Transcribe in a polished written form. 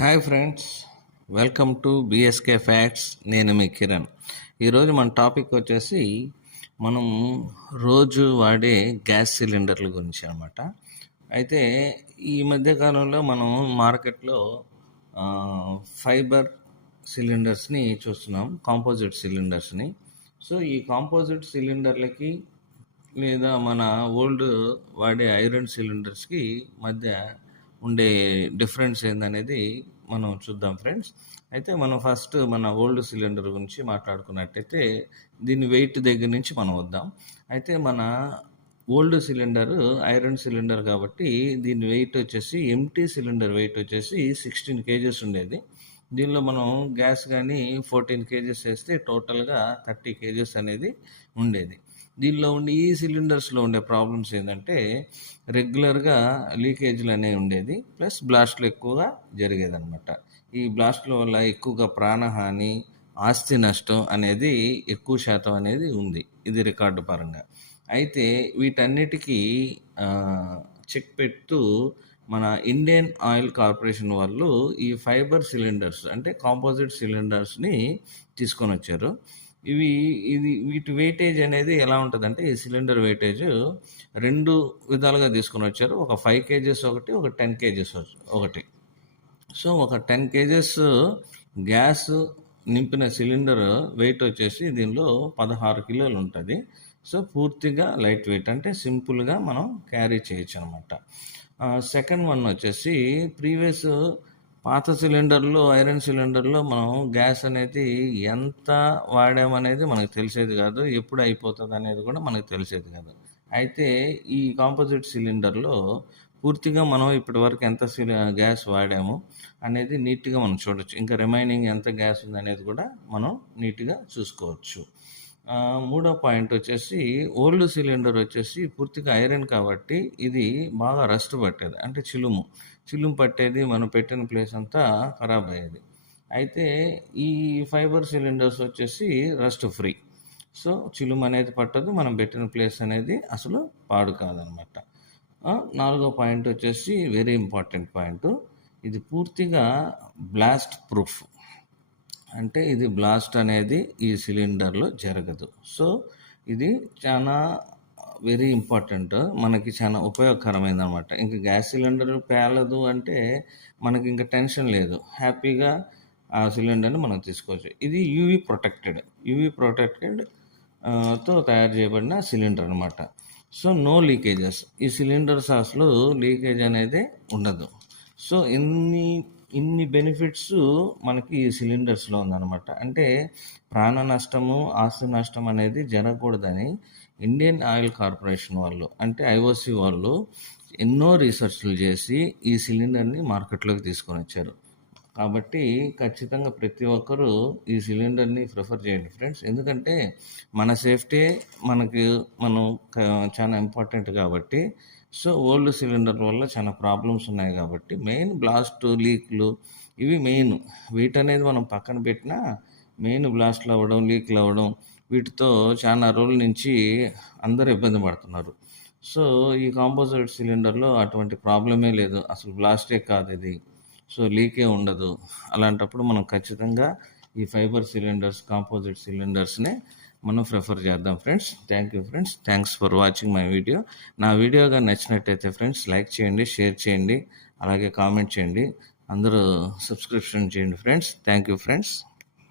Hi friends, welcome to BSK facts. నేను మీ కిరణ్. ఈరోజు మన టాపిక్ వచ్చేసి మనం రోజు వాడే గ్యాస్ సిలిండర్ల గురించి అనమాట. అయితే ఈ మధ్యకాలంలో మనం మార్కెట్లో ఫైబర్ సిలిండర్స్ని చూస్తున్నాం, కాంపోజిట్ సిలిండర్స్ని. సో ఈ కాంపోజిట్ సిలిండర్లకి లేదా మన ఓల్డ్ వాడే ఐరన్ సిలిండర్స్కి మధ్య ఉండే డిఫరెన్స్ ఏందనేది మనం చూద్దాం ఫ్రెండ్స్. అయితే మనం ఫస్ట్ మన ఓల్డ్ సిలిండర్ గురించి మాట్లాడుకున్నట్టయితే దీని వెయిట్ దగ్గర నుంచి మనం వద్దాం. అయితే మన ఓల్డ్ సిలిండర్ ఐరన్ సిలిండర్ కాబట్టి దీని వెయిట్ వచ్చేసి ఎంటీ సిలిండర్ వెయిట్ వచ్చేసి 16 kgs ఉండేది. దీనిలో మనం గ్యాస్ కానీ 14 kgs వేస్తే టోటల్గా 30 kgs అనేది ఉండేది. దీనిలో ఉండే ఈ సిలిండర్స్లో ఉండే ప్రాబ్లమ్స్ ఏంటంటే రెగ్యులర్గా లీకేజ్లు అనేవి ఉండేది, ప్లస్ బ్లాస్ట్లు ఎక్కువగా జరిగేదన్నమాట. ఈ బ్లాస్ట్ల వల్ల ఎక్కువగా ప్రాణహాని, ఆస్తి నష్టం అనేది ఎక్కువ శాతం అనేది ఉంది, ఇది రికార్డు పరంగా. అయితే వీటన్నిటికీ చెక్ పెడుతూ మన ఇండియన్ ఆయిల్ కార్పొరేషన్ వాళ్ళు ఈ ఫైబర్ సిలిండర్స్ అంటే కాంపోజిట్ సిలిండర్స్ని తీసుకొని వచ్చారు. వీటి వెయిటేజ్ అనేది ఎలా ఉంటుందంటే ఈ సిలిండర్ వెయిటేజ్ 2 విధాలుగా తీసుకొని వచ్చారు. ఒక 5 kgs ఒకటి, ఒక 10 kgs ఒకటి. సో ఒక 10 kgs గ్యాస్ నింపిన సిలిండర్ వెయిట్ వచ్చేసి దీనిలో 16 కిలోలు ఉంటుంది. సో పూర్తిగా లైట్ వెయిట్, అంటే సింపుల్గా మనం క్యారీ చేయొచ్చు అనమాట. సెకండ్ వన్ వచ్చేసి ప్రీవియస్ పాత సిలిండర్లో, ఐరన్ సిలిండర్లో మనం గ్యాస్ అనేది ఎంత వాడామనేది మనకు తెలిసేది కాదు, ఎప్పుడు అయిపోతుంది అనేది కూడా మనకు తెలిసేది కాదు. అయితే ఈ కాంపోజిట్ సిలిండర్లో పూర్తిగా మనం ఇప్పటి వరకు ఎంత గ్యాస్ వాడాము అనేది నీట్గా మనం చూడవచ్చు. ఇంకా రిమైనింగ్ ఎంత గ్యాస్ ఉంది అనేది కూడా మనం నీట్గా చూసుకోవచ్చు. మూడో పాయింట్ వచ్చేసి ఓల్డ్ సిలిండర్ వచ్చేసి పూర్తిగా ఐరన్ కాబట్టి ఇది బాగా రస్ట్ పట్టేది, అంటే చిలుము పట్టేది, మనం పెట్టిన ప్లేస్ అంతా ఖరాబ్ అయ్యేది. అయితే ఈ ఫైబర్ సిలిండర్స్ వచ్చేసి రస్ట్ ఫ్రీ. సో చిలుము అనేది పట్టదు, మనం పెట్టిన ప్లేస్ అనేది అసలు పాడు కాదనమాట. నాలుగో పాయింట్ వచ్చేసి వెరీ ఇంపార్టెంట్ పాయింట్, ఇది పూర్తిగా బ్లాస్ట్ ప్రూఫ్. అంటే ఇది బ్లాస్ట్ అనేది ఈ సిలిండర్లో జరగదు. సో ఇది చాలా వెరీ ఇంపార్టెంట్, మనకి చాలా ఉపయోగకరమైంది అనమాట. ఇంకా గ్యాస్ సిలిండర్ పేలదు అంటే మనకి ఇంకా టెన్షన్ లేదు, హ్యాపీగా ఆ సిలిండర్ని మనం తీసుకోవచ్చు. ఇది యూవీ ప్రొటెక్టెడ్ తో తయారు చేయబడిన సిలిండర్ అనమాట. సో నో లీకేజెస్, ఈ సిలిండర్స్ అసలు లీకేజ్ అనేది ఉండదు. సో ఇన్ని బెనిఫిట్స్ మనకి ఈ సిలిండర్స్లో ఉందన్నమాట. అంటే ప్రాణ నష్టము, ఆస్తి నష్టం అనేది జరగకూడదని ఇండియన్ ఆయిల్ కార్పొరేషన్ వాళ్ళు, అంటే ఐఓసి వాళ్ళు ఎన్నో రీసెర్చ్లు చేసి ఈ సిలిండర్ని మార్కెట్లోకి తీసుకొని వచ్చారు. కాబట్టి ఖచ్చితంగా ప్రతి ఒక్కరూ ఈ సిలిండర్ని ప్రిఫర్ చేయండి ఫ్రెండ్స్. ఎందుకంటే మన సేఫ్టీ మనం చాలా ఇంపార్టెంట్ కాబట్టి. సో ఓల్డ్ సిలిండర్ వల్ల చాలా ప్రాబ్లమ్స్ ఉన్నాయి కాబట్టి మెయిన్ బ్లాస్ట్, లీక్లు ఇవి మెయిన్. వీటనేది మనం పక్కన పెట్టినా మెయిన్ బ్లాస్ట్లు అవ్వడం, లీక్లు అవ్వడం, వీటితో చాలా రోజుల నుంచి అందరూ ఇబ్బంది పడుతున్నారు. సో ఈ కాంపోజిట్ సిలిండర్లో అటువంటి ప్రాబ్లమే లేదు, అసలు బ్లాస్టే కాదు ఇది, సో లీకే ఉండదు. అలాంటప్పుడు మనం ఖచ్చితంగా ఈ ఫైబర్ సిలిండర్స్, కాంపోజిట్ సిలిండర్స్నే మనం ప్రిఫర్ చేద్దాం friends. Thank you friends, thanks for watching my video. నా వీడియోగా నచ్చినట్టయితే ఫ్రెండ్స్ లైక్ చేయండి, షేర్ చేయండి, అలాగే కామెంట్ చేయండి, అందరూ సబ్స్క్రిప్షన్ చేయండి ఫ్రెండ్స్. Thank you friends.